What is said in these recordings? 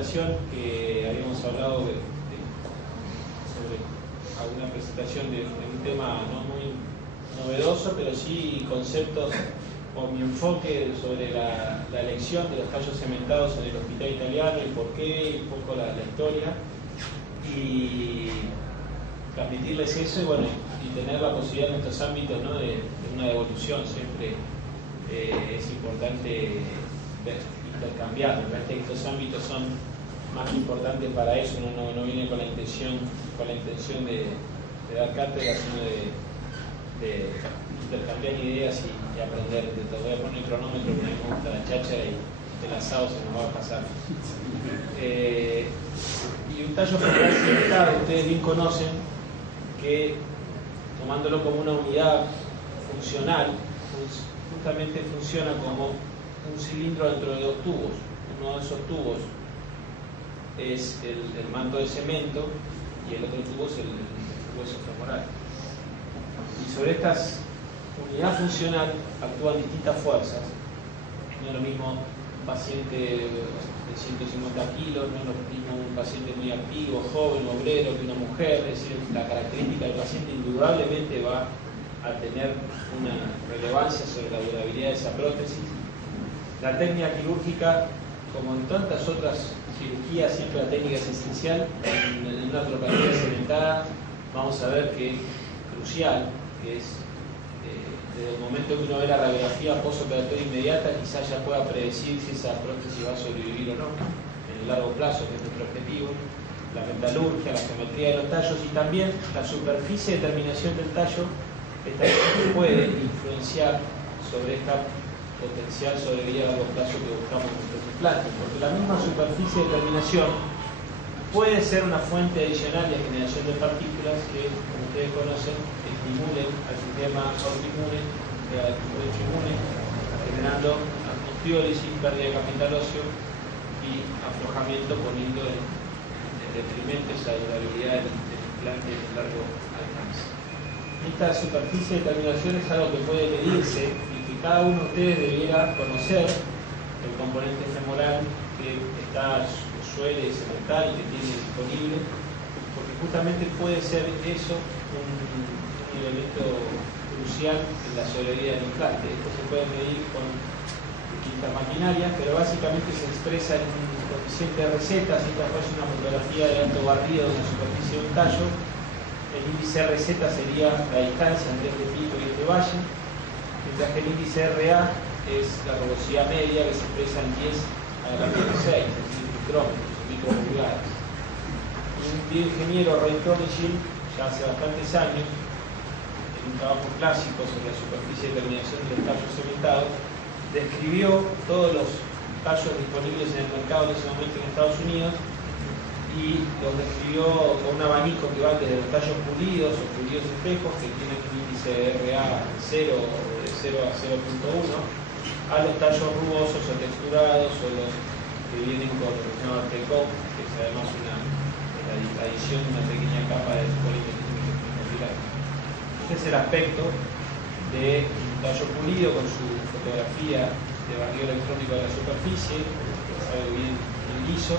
presentación que habíamos hablado sobre alguna presentación de un tema no muy novedoso, pero sí conceptos o mi enfoque sobre la elección de los tallos cementados en el hospital italiano, el porqué, un poco la historia, y transmitirles eso y, bueno, y tener la posibilidad en estos ámbitos, ¿no?, de una devolución. Siempre es importante intercambiar. Me parece que estos ámbitos son más importantes para eso. Uno no viene con la intención de dar cátedra, sino de intercambiar ideas y aprender de todo. Voy a poner el cronómetro, que a mí me gusta la chacha y el asado se nos va a pasar. Y un tallo femoral cimentado, ustedes bien conocen que, tomándolo como una unidad funcional, pues justamente funciona como un cilindro dentro de dos tubos. Uno de esos tubos es el manto de cemento y el otro tubo es el hueso femoral. Y sobre estas unidades funcional actúan distintas fuerzas. No es lo mismo un paciente de 150 kilos, no es lo mismo un paciente muy activo, joven, obrero, que una mujer. Es decir, la característica del paciente indudablemente va a tener una relevancia sobre la durabilidad de esa prótesis. La técnica quirúrgica, como en tantas otras cirugías, siempre la técnica es esencial. En una artroplastia cementada vamos a ver que es crucial, que es desde el momento que uno ve la radiografía postoperatoria inmediata, quizás ya pueda predecir si esa prótesis va a sobrevivir o no en el largo plazo, que es nuestro objetivo. La metalurgia, la geometría de los tallos y también la superficie de terminación del tallo, esta puede influenciar sobre esta potencial sobrevida a largo plazo que buscamos en nuestros implantes, porque la misma superficie de terminación puede ser una fuente adicional de generación de partículas que, como ustedes conocen, estimulen al sistema autoinmune, al derecho inmune, generando antibiólisis, pérdida de capital óseo y aflojamiento, poniendo en detrimento esa durabilidad del implante en largo alcance. Esta superficie de terminación es algo que puede medirse y que cada uno de ustedes debiera conocer, el componente femoral que suele cementar y que tiene disponible, porque justamente puede ser eso un elemento crucial en la sobrevida del implante. Esto se puede medir con distintas maquinarias, pero básicamente se expresa en un coeficiente de receta. Si esta fuese una fotografía de alto barrido de la superficie de un tallo, el índice RZ sería la distancia entre este pico y este valle, mientras que el índice RA es la rugosidad media, que se expresa en 10 a la menos 6, es decir, micrómetros o micropulgadas. Un bioingeniero, Roy Tonichil, ya hace bastantes años, en un trabajo clásico sobre la superficie de terminación de los tallos cementados, describió todos los tallos disponibles en el mercado en ese momento en Estados Unidos y los describió con un abanico que va desde los tallos pulidos o pulidos espejos, que tienen un índice de RA 0 o de 0 a 0.1, a los tallos rugosos o texturados, o los que vienen con lo que se llama T-Coat, que es además la adición de una pequeña capa de polimetileno. Este es el aspecto de un tallo pulido con su fotografía de barrido electrónico de la superficie, que es algo bien liso.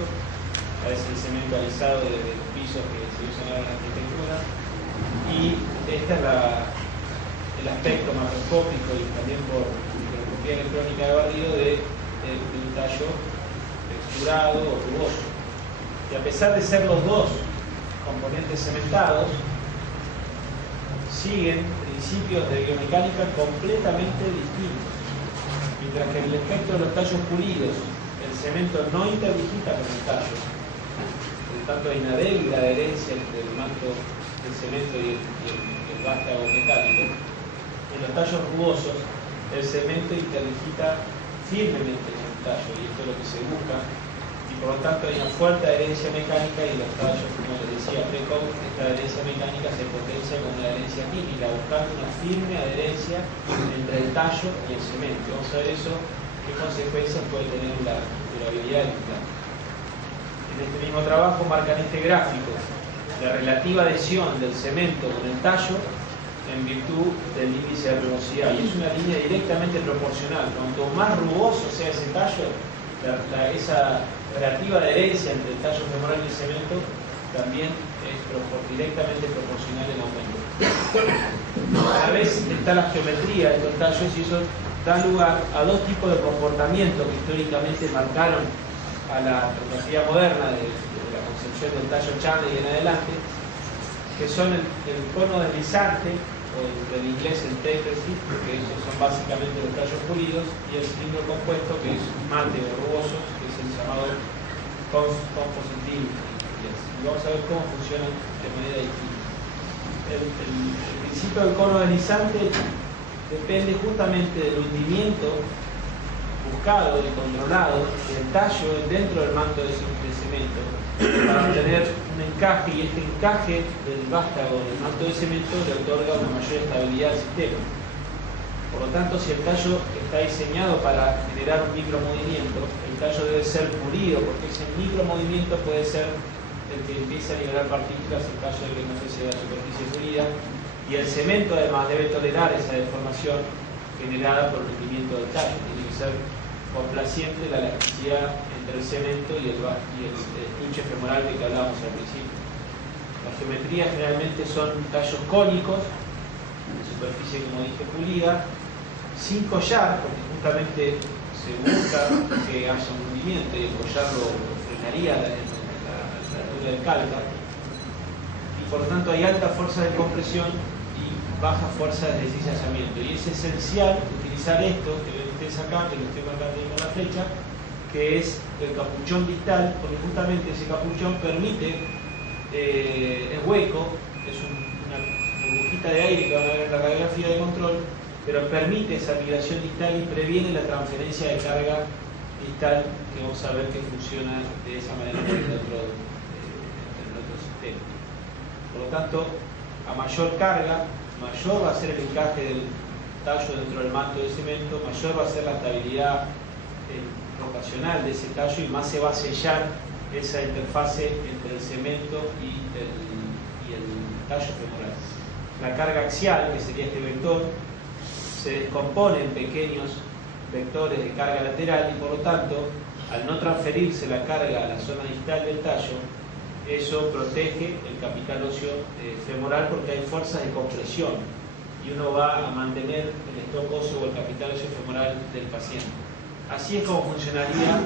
A veces el cemento alisado de los pisos que se usan ahora en la arquitectura. Y este es el aspecto macroscópico y también por microscopía electrónica de barrido de un tallo texturado o rugoso. Y a pesar de ser los dos componentes cementados, siguen principios de biomecánica completamente distintos. Mientras que en el efecto de los tallos pulidos, el cemento no interdigita con el tallo, por lo tanto hay una débila adherencia entre el manto del cemento y el vástago metálico. En los tallos rugosos, el cemento interdigita firmemente con el tallo, y esto es lo que se busca, y por lo tanto hay una fuerte adherencia mecánica, y los tallos, como les decía Pre-Coat, esta adherencia mecánica se potencia con una adherencia química, buscando una firme adherencia entre el tallo y el cemento. Vamos a ver eso, qué consecuencias puede tener la durabilidad del implante. En este mismo trabajo marcan este gráfico, la relativa adhesión del cemento con el tallo en virtud del índice de rugosidad, y es una línea directamente proporcional. Cuanto más rugoso sea ese tallo, esa relativa adherencia entre el tallo femoral y el cemento también es directamente proporcional en aumento. A la vez está la geometría de estos tallos y eso da lugar a dos tipos de comportamientos que históricamente marcaron a la arqueología moderna de la concepción del tallo Chandler y en adelante, que son el cono deslizante, o del inglés el tapered, que esos son básicamente los tallos pulidos, y el cilindro compuesto, que es mate o rugoso, que es el llamado composite beam. Y vamos a ver cómo funcionan de manera distinta. El principio del cono deslizante depende justamente del hundimiento buscado y controlado del tallo dentro del manto de cemento para obtener un encaje, y este encaje del vástago del manto de cemento le otorga una mayor estabilidad al sistema. Por lo tanto, si el tallo está diseñado para generar un micromovimiento, el tallo debe ser pulido, porque ese micromovimiento puede ser el que empieza a liberar partículas en caso de que no se la superficie pulida, y el cemento además debe tolerar esa deformación generada por el hundimiento del tallo. Tiene que ser complaciente la elasticidad entre el cemento y el estuche femoral de que hablábamos al principio. La geometría generalmente son tallos cónicos, de superficie, como dije, pulida, sin collar, porque justamente se busca que haya un hundimiento y el collar lo frenaría la altura del calca, y por lo tanto hay alta fuerza de compresión y baja fuerza de deslizamiento, y es esencial utilizar esto que ven ustedes acá, que lo estoy marcando ahí con la flecha, que es el capuchón distal, porque justamente ese capuchón permite, es hueco, es una burbujita de aire que van a ver en la radiografía de control, pero permite esa migración distal y previene la transferencia de carga distal, que vamos a ver que funciona de esa manera en el otro sistema. Por lo tanto, a mayor carga, mayor va a ser el encaje del tallo dentro del manto de cemento, mayor va a ser la estabilidad rotacional de ese tallo y más se va a sellar esa interfase entre el cemento y el tallo femoral. La carga axial, que sería este vector, se descompone en pequeños vectores de carga lateral y por lo tanto, al no transferirse la carga a la zona distal del tallo, eso protege el capital óseo femoral porque hay fuerzas de compresión y uno va a mantener el stock óseo o el capital óseo femoral del paciente. Así es como funcionaría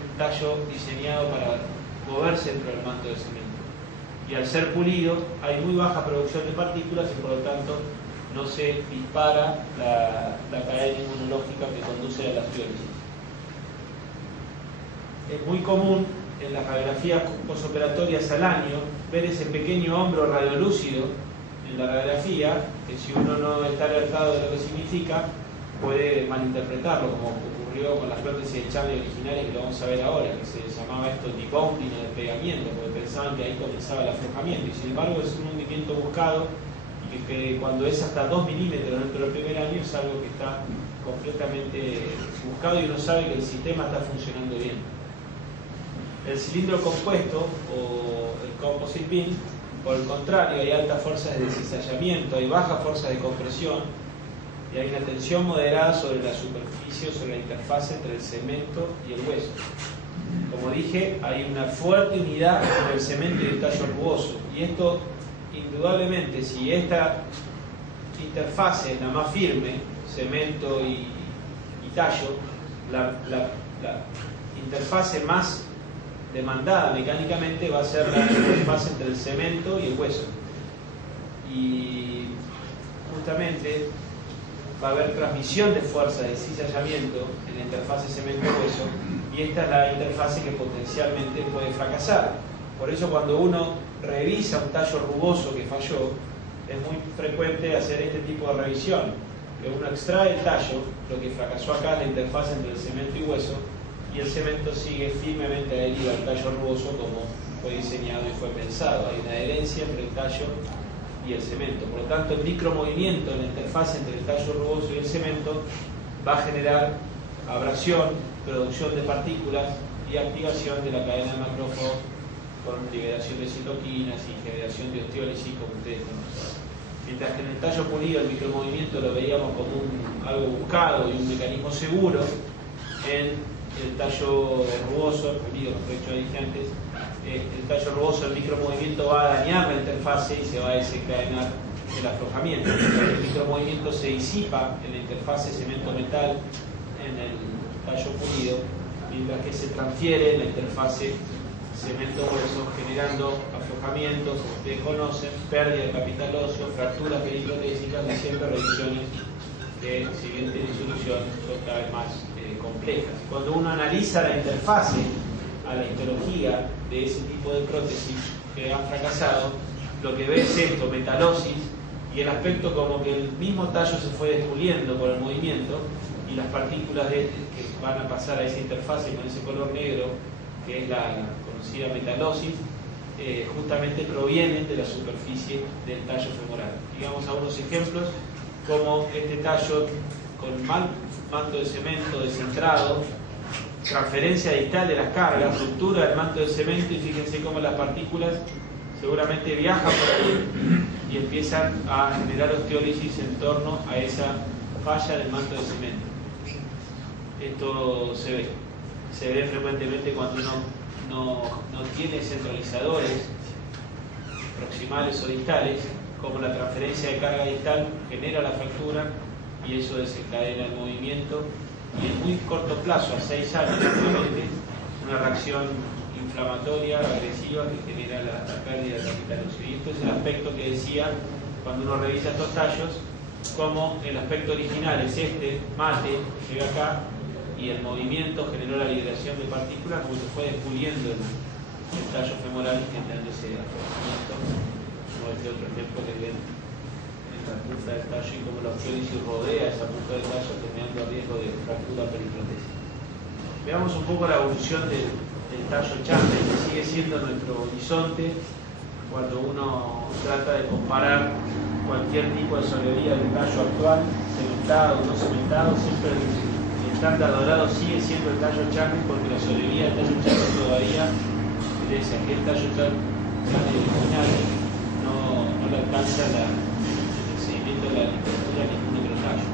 un tallo diseñado para moverse dentro del manto de cemento. Y al ser pulido hay muy baja producción de partículas y por lo tanto no se dispara la cadena inmunológica que conduce a la diólisis. Es muy común en las radiografías posoperatorias al año ver ese pequeño hombro radiolúcido en la radiografía, que si uno no está alertado de lo que significa, puede malinterpretarlo, como ocurrió con las prótesis de Chandler originales, que lo vamos a ver ahora, que se llamaba esto debonding o despegamiento, porque pensaban que ahí comenzaba el aflojamiento, y sin embargo es un hundimiento buscado, y que cuando es hasta 2 milímetros dentro del primer año es algo que está completamente buscado y uno sabe que el sistema está funcionando bien. El cilindro compuesto o el composite beam, por el contrario, hay alta fuerza de desencillamiento, hay baja fuerza de compresión y hay una tensión moderada sobre la superficie o sobre la interfase entre el cemento y el hueso. Como dije, hay una fuerte unidad entre el cemento y el tallo rugoso, y esto indudablemente, si esta interfase es la más firme, cemento y tallo, la interfase más demandada mecánicamente va a ser la interfaz entre el cemento y el hueso. Y justamente va a haber transmisión de fuerza de cizallamiento en la interfase cemento-hueso, y esta es la interfase que potencialmente puede fracasar. Por eso cuando uno revisa un tallo rugoso que falló, es muy frecuente hacer este tipo de revisión, que uno extrae el tallo, lo que fracasó acá es la interfaz entre el cemento y hueso, y el cemento sigue firmemente adherido al tallo rugoso como fue diseñado y fue pensado. Hay una adherencia entre el tallo y el cemento. Por lo tanto, el micromovimiento en la interfaz entre el tallo rugoso y el cemento va a generar abrasión, producción de partículas y activación de la cadena de macrófagos con liberación de citoquinas y generación de osteólisis, como ustedes conocen. Mientras que en el tallo pulido el micromovimiento lo veíamos como algo buscado y un mecanismo seguro, en el tallo rugoso, lo que he dije antes, el tallo rugoso, el micromovimiento va a dañar la interfase y se va a desencadenar el aflojamiento. El micromovimiento se disipa en la interfase cemento-metal en el tallo pulido, mientras que se transfiere en la interfase cemento-hueso, generando aflojamientos, como ustedes conocen, pérdida de capital óseo, fracturas periprotésicas y siempre revisiones que, si bien tienen solución, son cada vez más complejas. Cuando uno analiza la interfase a la histología de ese tipo de prótesis que han fracasado, lo que ve es esto, metalosis, y el aspecto como que el mismo tallo se fue despuliendo por el movimiento y las partículas que van a pasar a esa interfase con ese color negro, que es la conocida metalosis, justamente provienen de la superficie del tallo femoral. Digamos algunos ejemplos, como este tallo con manto de cemento descentrado, transferencia distal de las cargas, ruptura del manto de cemento, y fíjense cómo las partículas seguramente viajan por ahí y empiezan a generar osteólisis en torno a esa falla del manto de cemento. Esto se ve frecuentemente cuando uno no tiene centralizadores proximales o distales, como la transferencia de carga distal genera la fractura y eso desencadena el movimiento, y en muy corto plazo, a 6 años, una reacción inflamatoria, agresiva, que genera la pérdida de capital óseo. Y esto es el aspecto que decía cuando uno revisa estos tallos, como el aspecto original es este mate que llega acá, y el movimiento generó la liberación de partículas, como se fue despuliendo el tallo femoral, generando ese aflojamiento, como este otro ejemplo que ven en la punta del tallo, y como la osteólisis rodea esa punta del tallo, generando riesgo de fractura periprotésica. Veamos un poco la evolución del tallo Chamley, que sigue siendo nuestro horizonte cuando uno trata de comparar cualquier tipo de solería del tallo actual, cementado o no cementado. Siempre el estándar dorado sigue siendo el tallo Chamley, porque la solería del tallo Chamley todavía, desde aquel tallo Chamley original, no le alcanza el seguimiento de la literatura a ningún otro tallo.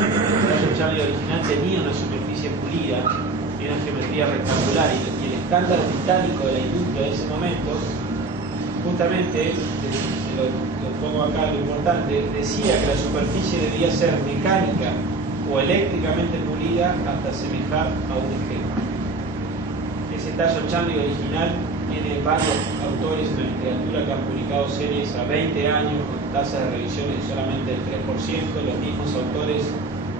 El tallo Chamley original tenía una superficie pulida, una geometría rectangular, y el estándar británico de la industria de ese momento, justamente, lo pongo acá lo importante, decía que la superficie debía ser mecánica o eléctricamente pulida hasta asemejar a un esquema. Ese tallo Chamley original tiene varios autores en la literatura que han publicado series a 20 años con tasas de revisiones solamente del 3%, los mismos autores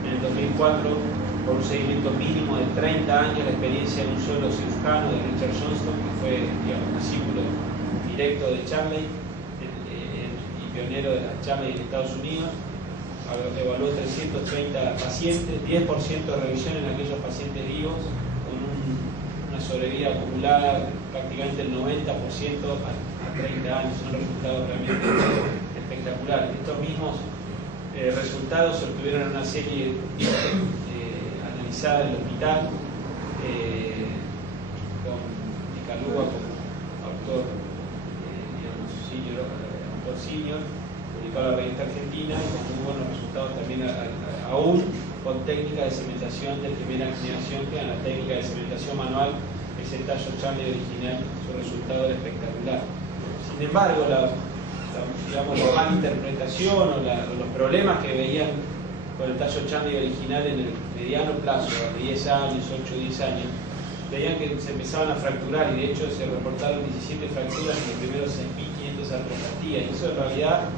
en el 2004 por un seguimiento mínimo de 30 años, la experiencia de un solo cirujano, de Richard Johnston, que fue, digamos, discípulo directo de Chamley y pionero de la Chamley en Estados Unidos. Evaluó 330 pacientes, 10% de revisión en aquellos pacientes vivos, con una sobrevida acumulada prácticamente el 90% a 30 años. Son resultados realmente espectaculares. Estos mismos resultados se obtuvieron en una serie analizada en el hospital, con Nicalúa como autor, senior, publicado en la revista argentina, y con muy buenos resultados también, aún con técnicas de cementación de primera generación, que eran la técnica de cementación manual. Ese tallo Chamley original, su resultado era espectacular. Sin embargo, digamos, la mala interpretación o los problemas que veían con el tallo Chamley original en el mediano plazo, de 10 años, 8 o 10 años, veían que se empezaban a fracturar, y de hecho se reportaron 17 fracturas en los primeros 6.500 artroplastías, y eso en realidad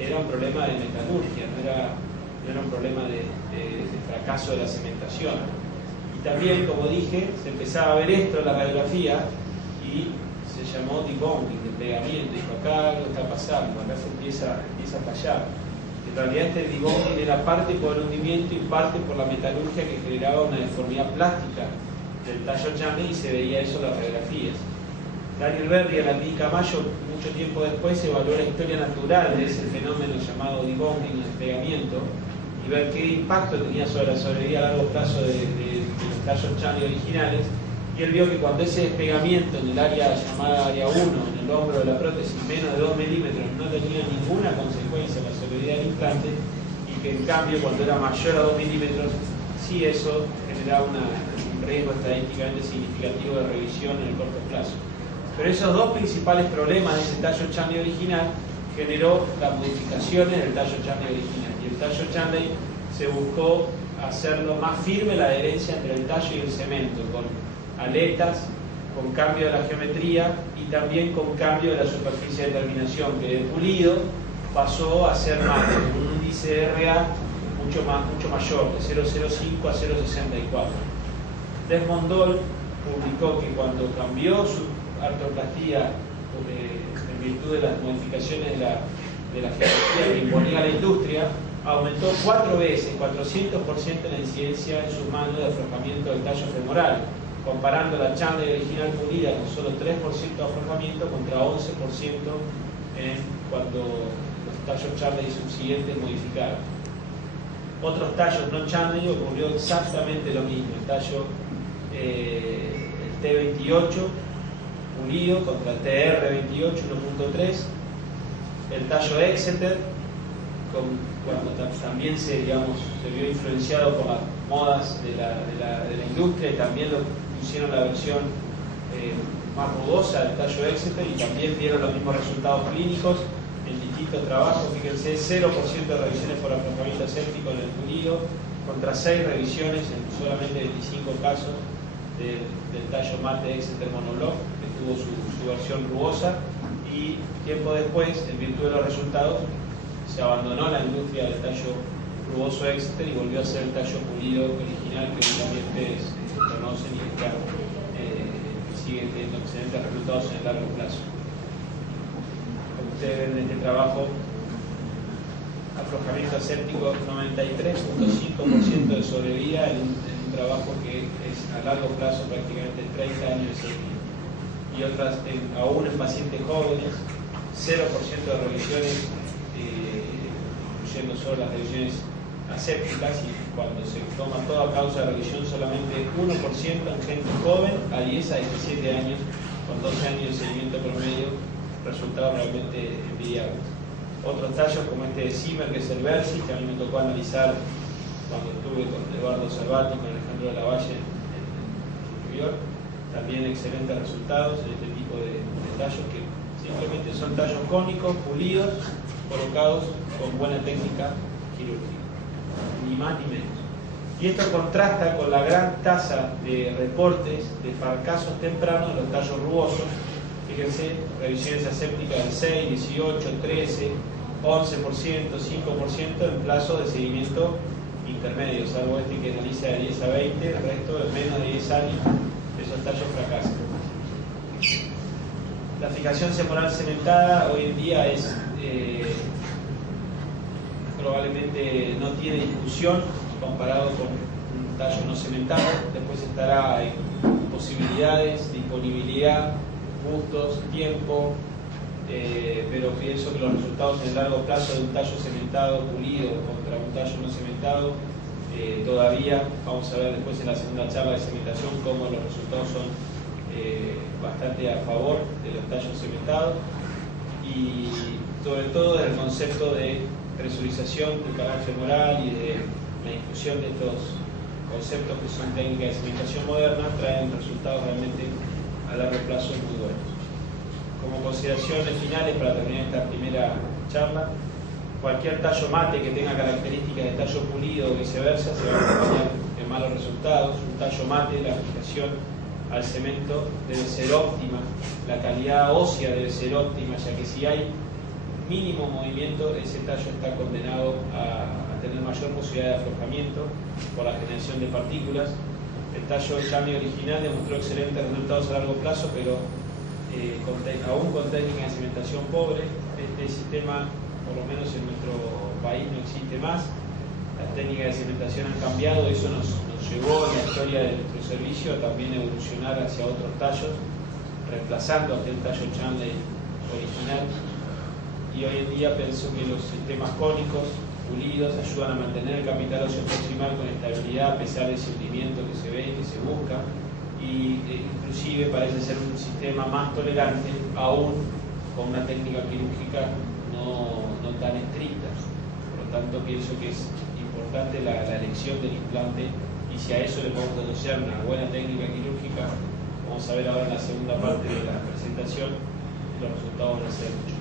era un problema de metalurgia, no era un problema de fracaso de la cementación. Y también, como dije, se empezaba a ver esto en la radiografía y se llamó debonding, despegamiento. Dijo, acá algo está pasando, acá se empieza a fallar. En realidad este debonding era parte por el hundimiento y parte por la metalurgia, que generaba una deformidad plástica del tallo Chamley, y se veía eso en las radiografías. Daniel Berry en la clínica Mayo, mucho tiempo después, evaluó la historia natural de ese fenómeno llamado debonding o despegamiento, y ver qué impacto tenía sobre la sobrevida a largo plazo de los tallos Chamley originales. Y él vio que cuando ese despegamiento en el área llamada área 1, en el hombro de la prótesis, menos de 2 milímetros, no tenía ninguna consecuencia en la sobrevida del implante, y que en cambio cuando era mayor a 2 milímetros, sí eso generaba un riesgo estadísticamente significativo de revisión en el corto plazo. Pero esos dos principales problemas de ese tallo Chanley original generó las modificaciones del tallo Chanley original. Y el tallo Chanley se buscó hacerlo más firme la adherencia entre el tallo y el cemento, con aletas, con cambio de la geometría y también con cambio de la superficie de terminación, que de pulido pasó a ser mate, con un índice de RA mucho mayor, de 0,05 a 0,64. Desmond Doll publicó que cuando cambió su artroplastía en virtud de las modificaciones de la geometría que imponía la industria, aumentó 4 veces, 400% la incidencia en sus manos de aflojamiento del tallo femoral, comparando la Chanley original pulida con solo 3% de aflojamiento contra 11% cuando los tallos Chanley subsiguientes modificaron. Otros tallos no Chanley ocurrió exactamente lo mismo. El tallo el T28 pulido contra el TR28 1.3, el tallo Exeter cuando también se vio influenciado por las modas de la industria, y también lo pusieron la versión más rugosa del tallo Exeter, y también dieron los mismos resultados clínicos en distintos trabajos. Fíjense, 0% de revisiones por aflojamiento aséptico en el pulido contra 6 revisiones en solamente 25 casos del tallo mate Exeter Monoblock, que tuvo su versión rugosa, y tiempo después, en virtud de los resultados, se abandonó la industria del tallo rugoso Exeter y volvió a ser el tallo pulido original que también ustedes conocen y que siguen teniendo excelentes resultados en el largo plazo. Como ustedes ven en este trabajo, aflojamiento aséptico 93.5% de sobrevida en un trabajo que es a largo plazo, prácticamente 30 años de sobrevida. Y otras, aún en pacientes jóvenes, 0% de revisiones, incluyendo solo las revisiones asépticas, y cuando se toma toda causa de revisión solamente 1% en gente joven a 10 a 17 años, con 12 años de seguimiento promedio, resultados realmente envidiables. Otros tallos como este de Zimmer, que es el Versis, que a mí me tocó analizar cuando estuve con Eduardo Salvati, con Alejandro de la Valle en New York, también excelentes resultados en este tipo de tallos, que simplemente son tallos cónicos, pulidos, colocados con buena técnica quirúrgica, ni más ni menos. Y esto contrasta con la gran tasa de reportes de fracasos tempranos de los tallos rugosos. Fíjense, revisiones asépticas del 6, 18, 13, 11%, 5% en plazo de seguimiento intermedio, salvo este que analiza de 10 a 20, el resto de menos de 10 años, esos tallos fracasan. La fijación semoral cementada hoy en día es probablemente no tiene discusión comparado con un tallo no cementado. Después estará en posibilidades, disponibilidad, gustos, tiempo, pero pienso que los resultados en el largo plazo de un tallo cementado pulido contra un tallo no cementado, todavía vamos a ver después en la segunda charla de cementación cómo los resultados son bastante a favor de los tallos cementados, y sobre todo del concepto de presurización del canal femoral y de la inclusión de estos conceptos que son técnicas de cementación moderna, traen resultados realmente a largo plazo muy buenos. Como consideraciones finales para terminar esta primera charla, cualquier tallo mate que tenga características de tallo pulido o viceversa se va a acompañar en malos resultados. Un tallo mate, la aplicación al cemento debe ser óptima, la calidad ósea debe ser óptima, ya que si hay mínimo movimiento, ese tallo está condenado a tener mayor posibilidad de aflojamiento por la generación de partículas. El tallo Chanley original demostró excelentes resultados a largo plazo, pero aún con técnicas de cementación pobre. Este sistema, por lo menos en nuestro país, no existe más. Las técnicas de cementación han cambiado, y eso nos llevó en la historia de nuestro servicio a también evolucionar hacia otros tallos, reemplazando aquel tallo Chanley original. Y hoy en día pienso que los sistemas cónicos pulidos ayudan a mantener el capital óseo proximal con estabilidad a pesar del hundimiento que se ve y que se busca, y inclusive parece ser un sistema más tolerante aún con una técnica quirúrgica no tan estricta. Por lo tanto, pienso que es importante la elección del implante y si a eso le podemos asociar una buena técnica quirúrgica, vamos a ver ahora en la segunda parte de la presentación, los resultados van a ser mucho